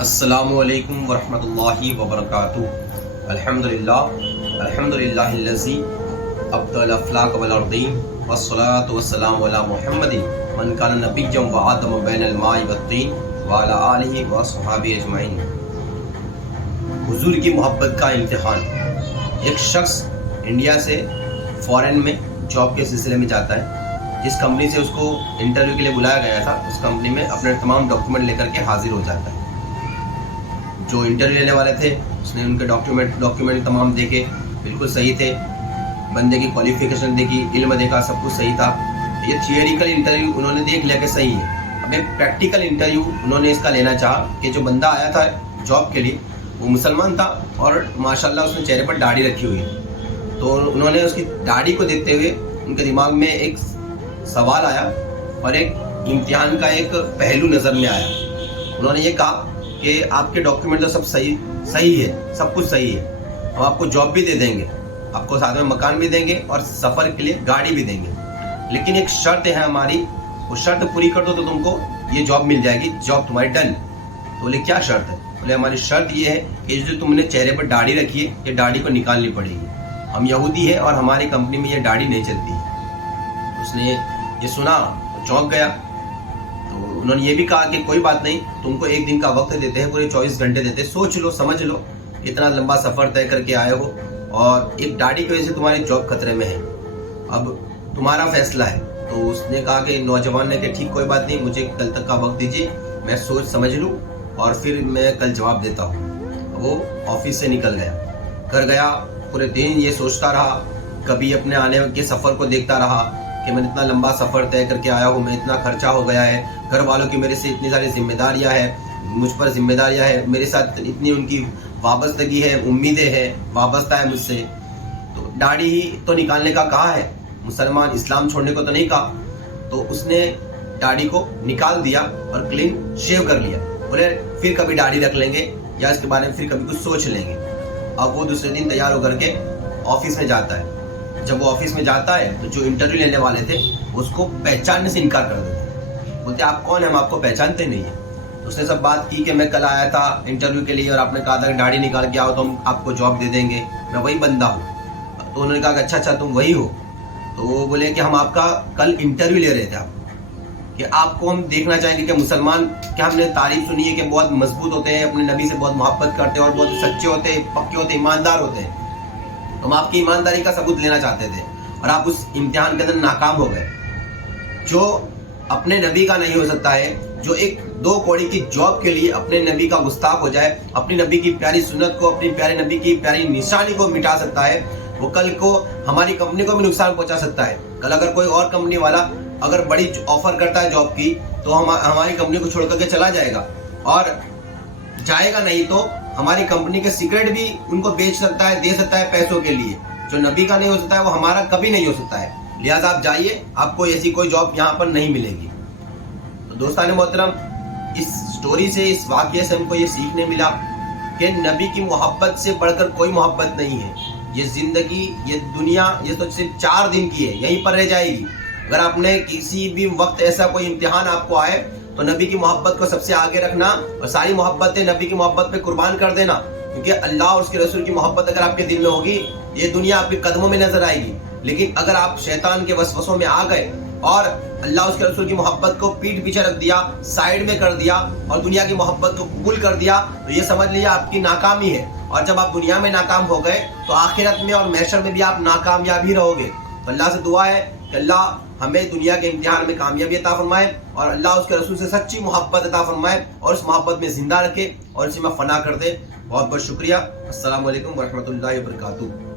السلام علیکم ورحمۃ اللہ وبرکاتہ۔ الحمدللہ الذی ابدع الافلاک والارضین والصلاة والسلام علی محمد من کان نبیا وآدم بین الماء والطین وعلی آلہ وصحبہ اجمعین۔ حضور کی محبت کا امتحان۔ ایک شخص انڈیا سے فارن میں جاب کے سلسلے میں جاتا ہے، جس کمپنی سے اس کو انٹرویو کے لیے بلایا گیا تھا، اس کمپنی میں اپنے تمام ڈاکیومنٹ لے کر کے حاضر ہو جاتا ہے۔ جو انٹرویو لینے والے تھے اس نے ان کے ڈاکیومنٹ تمام دیکھے، بالکل صحیح تھے، بندے کی کوالیفیکیشن دیکھی، علم دیکھا، سب کچھ صحیح تھا۔ یہ تھیوریکل انٹرویو انہوں نے دیکھ لیا کہ صحیح ہے۔ اب ایک پریکٹیکل انٹرویو انہوں نے اس کا لینا چاہا کہ جو بندہ آیا تھا جاب کے لیے وہ مسلمان تھا اور ماشاءاللہ اس نے چہرے پر داڑھی رکھی ہوئی ہے، تو انہوں نے اس کی داڑھی کو دیکھتے ہوئے ان کے دماغ میں ایک سوال آیا اور ایک امتحان کا ایک پہلو نظر میں آیا۔ انہوں نے یہ کہا کہ آپ کے ڈاکیومنٹ تو سب صحیح ہے، سب کچھ صحیح ہے، ہم آپ کو جاب بھی دے دیں گے، آپ کو ساتھ میں مکان بھی دیں گے اور سفر کے لیے گاڑی بھی دیں گے، لیکن ایک شرط ہے ہماری، وہ شرط پوری کر دو تو تم کو یہ جاب مل جائے گی، جاب تمہاری ڈن۔ تو بولے کیا شرط ہے؟ بولے ہماری شرط یہ ہے کہ جو تم نے چہرے پر داڑھی رکھی ہے یہ داڑھی کو نکالنی پڑے گی، ہم یہودی ہے اور ہماری کمپنی میں یہ داڑھی نہیں چلتی ہے۔ اس نے یہ سنا چونک گیا۔ انہوں نے یہ بھی کہا کہ کوئی بات نہیں، تم کو ایک دن کا وقت دیتے ہیں، پورے 24 گھنٹے دیتے ہیں، سوچ لو سمجھ لو، اتنا لمبا سفر طے کر کے آئے ہو اور ایک داڑھی کی وجہ سے تمہاری جاب خطرے میں ہے، اب تمہارا فیصلہ ہے۔ تو اس نے کہا کہ نوجوان نے کہ ٹھیک کوئی بات نہیں، مجھے کل تک کا وقت دیجیے، میں سوچ سمجھ لوں اور پھر میں کل جواب دیتا ہوں۔ وہ آفس سے نکل گیا، گھر گیا، پورے دن یہ سوچتا رہا، کبھی اپنے آنے کے سفر کو دیکھتا رہا کہ میں اتنا لمبا سفر طے کر کے آیا ہوں، میں اتنا خرچہ ہو گیا ہے، گھر والوں کی میرے سے اتنی ساری ذمہ داریاں ہیں، مجھ پر ذمہ داریاں ہیں، میرے ساتھ اتنی ان کی وابستگی ہے، امیدیں ہیں، وابستہ ہے مجھ سے، تو داڑھی ہی تو نکالنے کا کہا ہے، مسلمان اسلام چھوڑنے کو تو نہیں کہا۔ تو اس نے داڑھی کو نکال دیا اور کلین شیو کر لیا۔ بولے پھر کبھی داڑھی رکھ لیں گے یا اس کے بارے میں پھر کبھی کچھ سوچ لیں گے۔ اب وہ دوسرے دن تیار ہو کر کے آفس میں جاتا ہے۔ جب وہ آفس میں جاتا ہے تو جو انٹرویو لینے والے تھے اس کو پہچاننے سے انکار کر دیتے ہیں، بولتے آپ کون ہیں، ہم آپ کو پہچانتے نہیں ہیں۔ اس نے سب بات کی کہ میں کل آیا تھا انٹرویو کے لیے اور آپ نے کہا تھا کہ داڑھی نکال کے آؤ تو ہم آپ کو جاب دے دیں گے، میں وہی بندہ ہوں۔ تو انہوں نے کہا کہ اچھا تم وہی ہو۔ تو وہ بولے کہ ہم آپ کا کل انٹرویو لے رہے تھے، کہ آپ کو ہم دیکھنا چاہیں گے کہ مسلمان، کیا ہم نے تعریف سنی ہے کہ بہت مضبوط ہوتے ہیں، اپنے نبی سے بہت محبت کرتے ہیں اور بہت سچے ہوتے ہیں، پکے ہوتے ہیں، ایماندار ہوتے ہیں۔ ہم آپ کی ایمانداری کا ثبوت لینا چاہتے تھے اور آپ اس امتحان کے اندر ناکام ہو گئے۔ جو اپنے نبی کا نہیں ہو سکتا ہے، جو ایک 2 کوڑی کی جاب کے لیے اپنے نبی کا گستاخ ہو جائے، اپنی نبی کی پیاری سنت کو، اپنی پیارے نبی کی پیاری نشانی کو مٹا سکتا ہے، وہ کل کو ہماری کمپنی کو بھی نقصان پہنچا سکتا ہے۔ کل اگر کوئی اور کمپنی والا اگر بڑی آفر کرتا ہے جاب کی تو ہماری کمپنی کو چھوڑ کر کے چلا جائے گا، اور جائے گا نہیں تو ہماری کمپنی کے سیکرٹ بھی ان کو بیچ سکتا ہے، دے سکتا ہے پیسوں کے لیے۔ جو نبی کا نہیں ہو سکتا ہے وہ ہمارا کبھی نہیں ہو سکتا ہے، لہٰذا آپ جائیے، آپ کو ایسی کوئی جاب یہاں پر نہیں ملے گی۔ تو دوستان محترم، اس سٹوری سے، اس واقعے سے ہم کو یہ سیکھنے ملا کہ نبی کی محبت سے بڑھ کر کوئی محبت نہیں ہے۔ یہ زندگی، یہ دنیا، یہ تو صرف 4 دن کی ہے، یہیں پر رہ جائے گی۔ اگر آپ نے کسی بھی وقت ایسا کوئی امتحان آپ کو آئے تو نبی کی محبت کو سب سے آگے رکھنا اور ساری محبتیں نبی کی محبت پہ قربان کر دینا، کیونکہ اللہ اور اس کے رسول کی محبت اگر آپ کے دل میں ہوگی یہ دنیا آپ کے قدموں میں نظر آئے گی۔ لیکن اگر آپ شیطان کے وسوسوں میں آ گئے اور اللہ اس کے رسول کی محبت کو پیٹھ پیچھے رکھ دیا، سائیڈ میں کر دیا اور دنیا کی محبت کو قبول کر دیا، تو یہ سمجھ لیجیے آپ کی ناکامی ہے، اور جب آپ دنیا میں ناکام ہو گئے تو آخرت میں اور محشر میں بھی آپ ناکامیاب ہی رہو گے۔ تو اللہ سے دعا ہے کہ اللہ ہمیں دنیا کے امتحان میں کامیابی عطا فرمائے اور اللہ اس کے رسول سے سچی محبت عطا فرمائے اور اس محبت میں زندہ رکھے اور اسی میں فنا کر دے۔ بہت بہت شکریہ۔ السلام علیکم ورحمۃ اللہ وبرکاتہ۔